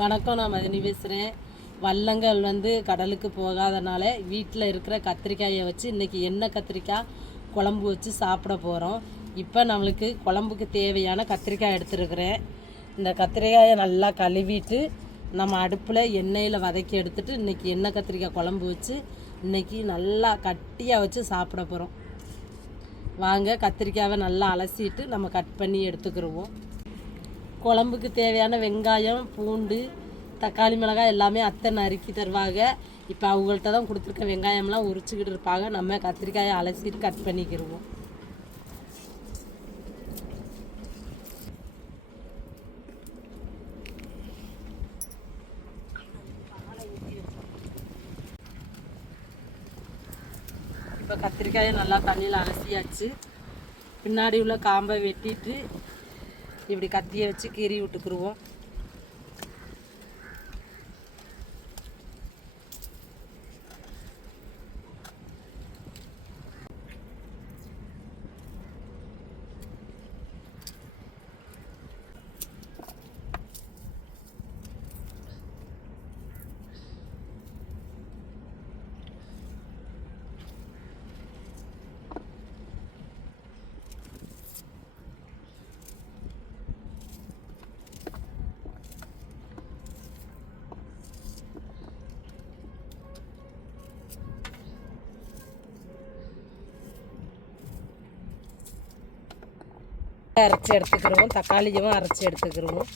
வணக்கம், நான் மதினி பேசுகிறேன். வல்லங்கள் கடலுக்கு போகாதனால வீட்டில் இருக்கிற கத்திரிக்காயை வச்சு இன்றைக்கி எண்ணெய் கத்திரிக்காய் குழம்பு வச்சு சாப்பிட போகிறோம். இப்போ நம்மளுக்கு குழம்புக்கு தேவையான கத்திரிக்காய் எடுத்துருக்கிறேன். இந்த கத்திரிக்காயை நல்லா கழுவிட்டு நம்ம அடுப்பில் எண்ணெயில் வதக்கி எடுத்துட்டு இன்றைக்கி எண்ணெய் கத்திரிக்காய் குழம்பு வச்சு இன்றைக்கி நல்லா கட்டியாக வச்சு சாப்பிட போகிறோம். வாங்க, கத்திரிக்காயை நல்லா அலசிட்டு நம்ம கட் பண்ணி எடுத்துக்கிடுவோம். குழம்புக்கு தேவையான வெங்காயம், பூண்டு, தக்காளி, மிளகாய் எல்லாமே அத்தை நறுக்கி தருவாங்க. இப்போ அவங்கள்ட்ட தான் கொடுத்துருக்க வெங்காயம்லாம் உரிச்சிக்கிட்டு இருப்பாங்க. நம்ம கத்திரிக்காயை அலசிட்டு கட் பண்ணிக்கிடுவோம். இப்போ கத்திரிக்காயை நல்லா தண்ணியில் அலசியாச்சு. பின்னாடி உள்ள காம்பை வெட்டிட்டு இப்படி கத்தியை வச்சு கீறி விட்டுக்குருவோம். அரைச்சி எடுத்துக்கிடுவோம். தக்காளியும் அரைச்சி எடுத்துக்கிடுவோம்.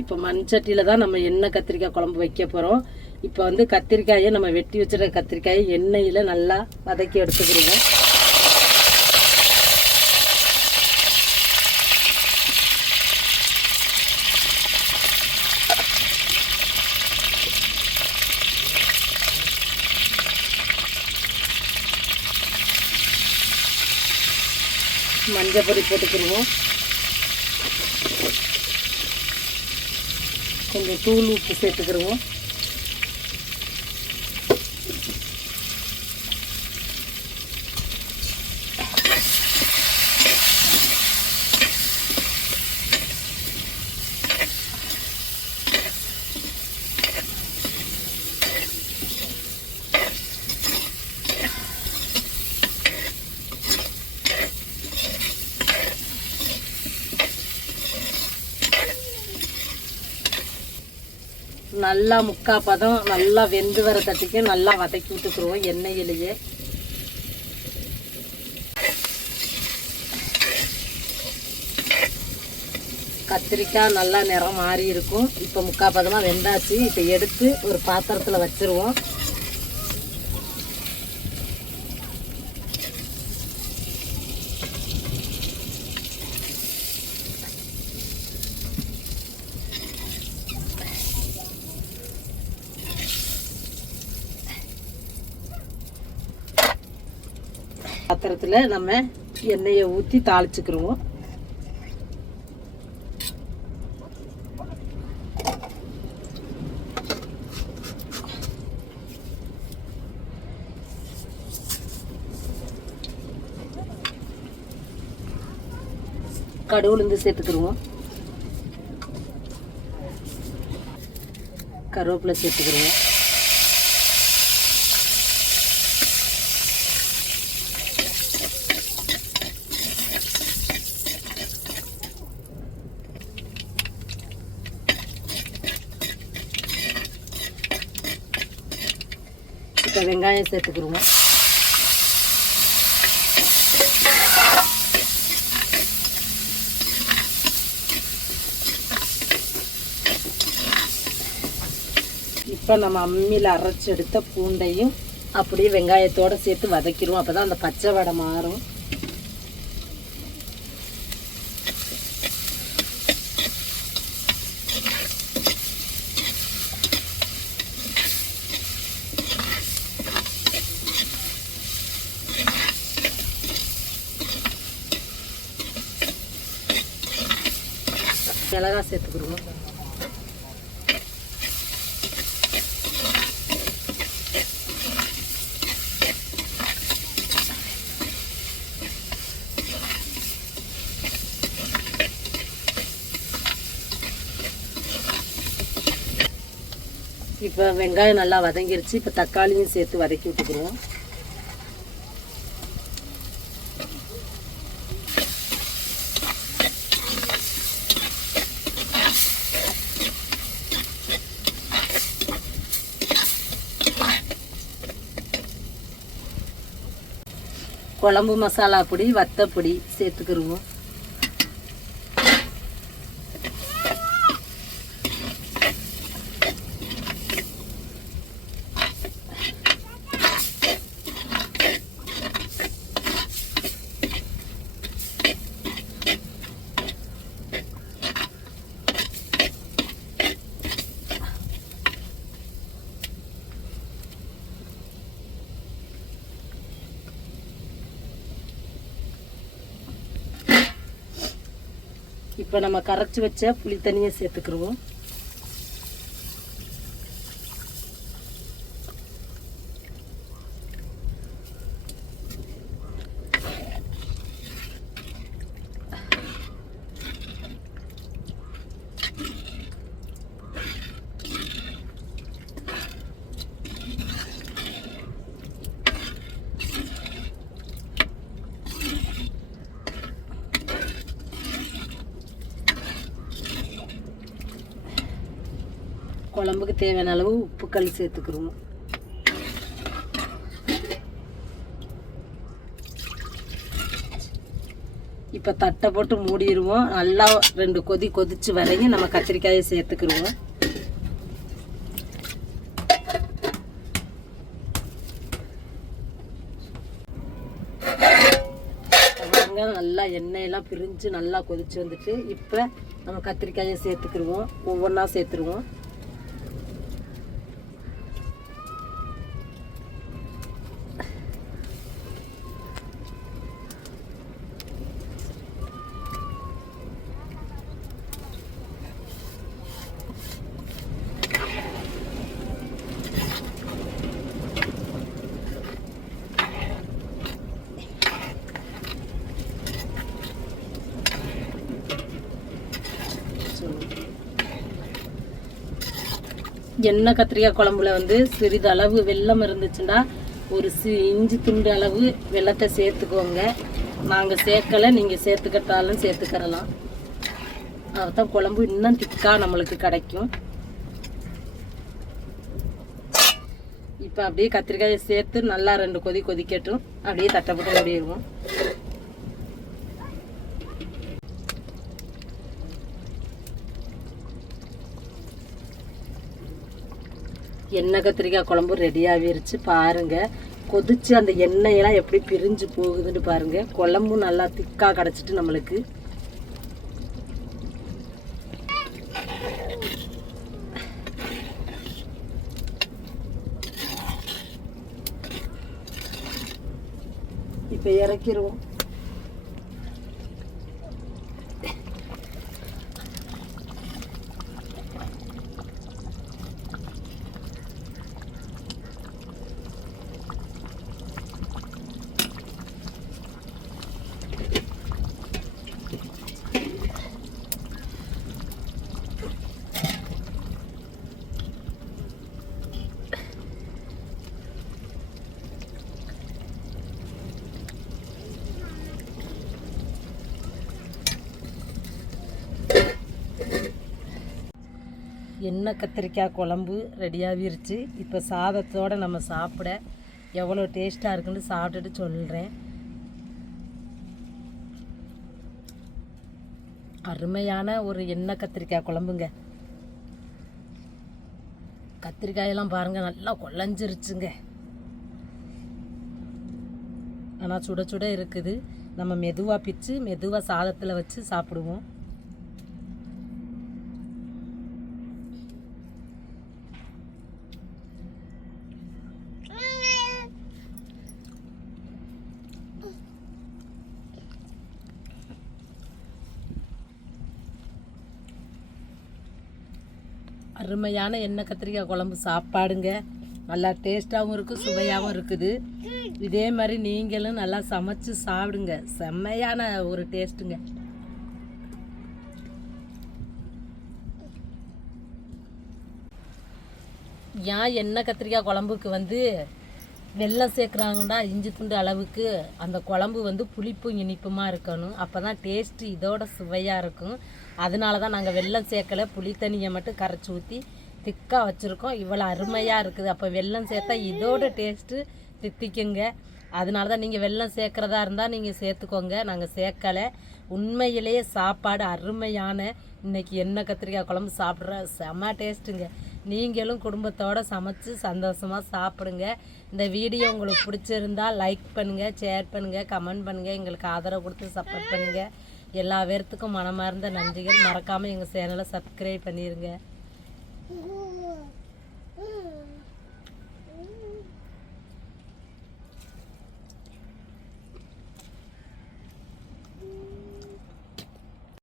இப்போ மண்சட்டியில் தான் நம்ம எண்ணெய் கத்திரிக்காய் குழம்பு வைக்க போகிறோம். இப்போ கத்திரிக்காயை நம்ம வெட்டி வச்சுருக்க கத்திரிக்காயை எண்ணெயில் நல்லா வதக்கி எடுத்துக்கிடுவோம். மஞ்சள் பொடி போட்டுக்கிடுவோம். கொஞ்சம் தூள் உப்பு சேர்த்துக்கிடுவோம். நல்லா முக்கால் பதம் நல்லா வெந்து வர தட்டிக்கு நல்லா வதக்கி விட்டுக்குருவோம் எண்ணெயிலேயே. கத்திரிக்காய் நல்லா நிறம் மாறி இருக்கும். இப்போ முக்கால் பதமாக வெந்தாச்சு. இப்போ எடுத்து ஒரு பாத்திரத்தில் வச்சுருவோம். பாத்திரத்தில் நம்ம எண்ணெயை ஊற்றி தாளிச்சுக்கிருவோம். கடுகு உளுந்து சேர்த்துக்கிருவோம். கருவேப்பிலை சேர்த்துக்கிருவோம். இப்போ வெங்காயம் சேர்த்துக்கிருவோம். இப்போ நம்ம அம்மியில் அரைச்சி எடுத்த பூண்டையும் அப்படியே வெங்காயத்தோடு சேர்த்து வதக்கிடுவோம். அப்போ தான் அந்த பச்சை வடை மாறும். மிளகாய் சேர்த்துக்கிடுவோம். இப்போ வெங்காயம் நல்லா வதங்கிருச்சு. இப்போ தக்காளியும் சேர்த்து வதக்கி விட்டுக்குறோம். குழம்பு மசாலா பொடி, வத்தப்பொடி சேர்த்துக்கிருவோம். இப்போ நம்ம கரைச்சி வச்ச புளி தண்ணியை சேர்த்துக்கிருவோம். குழம்புக்கு தேவையான அளவு உப்புக்கல் சேர்த்துக்கிருவோம். இப்போ தட்டை போட்டு மூடிடுவோம். நல்லா 2 கொதி கொதிச்சு வரையும் நம்ம கத்திரிக்காயை சேர்த்துக்கிருவோம். நல்லா எண்ணெயெல்லாம் பிரிஞ்சு நல்லா கொதிச்சு வந்துட்டு இப்போ நம்ம கத்திரிக்காயை சேர்த்துக்கிருவோம். ஒவ்வொன்றா சேர்த்துருவோம். எண்ணெய் கத்திரிக்காய் குழம்புல வந்து சிறிதளவு வெல்லம் இருந்துச்சுன்னா ஒரு இஞ்சி துண்டு அளவு வெல்லத்தை சேர்த்துக்கோங்க. நாங்கள் சேர்க்கலை, நீங்கள் சேர்த்துக்கிட்டாலும் சேர்த்துக்கிறலாம். அதுதான் குழம்பு இன்னும் திக்காக நம்மளுக்கு கிடைக்கும். இப்போ அப்படியே கத்திரிக்காயை சேர்த்து நல்லா 2 கொதி கொதிக்கட்டும். அப்படியே தட்டை போட்டு மூடிடுவோம். எண்ணெய் கத்திரிக்காய் குழம்பு ரெடியாகிருச்சு. பாருங்கள், கொதிச்சு அந்த எண்ணெயெல்லாம் எப்படி பிரிஞ்சு போகுதுன்னு பாருங்கள். குழம்பும் நல்லா திக்காக கிடச்சிட்டு நம்மளுக்கு. இப்போ இறக்கிடுவோம். எண்ணெய் கத்திரிக்காய் குழம்பு ரெடியாகிருச்சு. இப்போ சாதத்தோடு நம்ம சாப்பிட எவ்வளோ டேஸ்ட்டாக இருக்குன்னு சாப்பிட்டுட்டு சொல்கிறேன். அருமையான ஒரு எண்ணெய் கத்திரிக்காய் குழம்புங்க. கத்திரிக்காயெல்லாம் பாருங்கள் நல்லா குழஞ்சிருச்சுங்க. ஆனால் சுட சுட இருக்குது. நம்ம மெதுவாக பிச்சு மெதுவாக சாதத்தில் வச்சு சாப்பிடுவோம். அருமையான எண்ணெய் கத்திரிக்காய் குழம்பு சாப்பாடுங்க. நல்லா டேஸ்ட்டாகவும் இருக்குது, சுவையாகவும் இருக்குது. இதே மாதிரி நீங்களும் நல்லா சமைச்சு சாப்பிடுங்க. செம்மையான ஒரு டேஸ்ட்டுங்க. ஏன் எண்ணெய் கத்திரிக்காய் குழம்புக்கு வெல்லம் சேர்க்குறாங்கன்னா இஞ்சி துண்டு அளவுக்கு அந்த குழம்பு புளிப்பும் இனிப்புமாக இருக்கணும். அப்போ தான் டேஸ்ட்டு இதோட சுவையாக இருக்கும். அதனால தான் நாங்கள் வெல்லம் சேர்க்கலை. புளி தண்ணியை மட்டும் கரைச்சி ஊற்றி திக்காக வச்சுருக்கோம். இவ்வளோ அருமையாக இருக்குது. அப்போ வெல்லம் சேர்த்தா இதோட டேஸ்ட்டு தித்திக்குங்க. அதனால தான் நீங்கள் வெல்லம் சேர்க்குறதா இருந்தால் நீங்கள் சேர்த்துக்கோங்க. நாங்கள் சேர்க்கலை. உண்மையிலேயே சாப்பாடு அருமையான இன்றைக்கி எண்ணெய் கத்திரிக்காய் குழம்பு சாப்பிட்ற செம்ம டேஸ்ட்டுங்க. நீங்களும் குடும்பத்தோடு சமைச்சு சந்தோஷமாக சாப்பிடுங்க. இந்த வீடியோ உங்களுக்கு பிடிச்சிருந்தால் லைக் பண்ணுங்கள், ஷேர் பண்ணுங்கள், கமெண்ட் பண்ணுங்கள். எங்களுக்கு ஆதரவு கொடுத்து சப்போர்ட் பண்ணுங்கள். எல்லா பேர்த்துக்கும் மனமார்ந்த நன்றிகள். மறக்காமல் எங்கள் சேனலை சப்ஸ்கிரைப் பண்ணிடுங்க.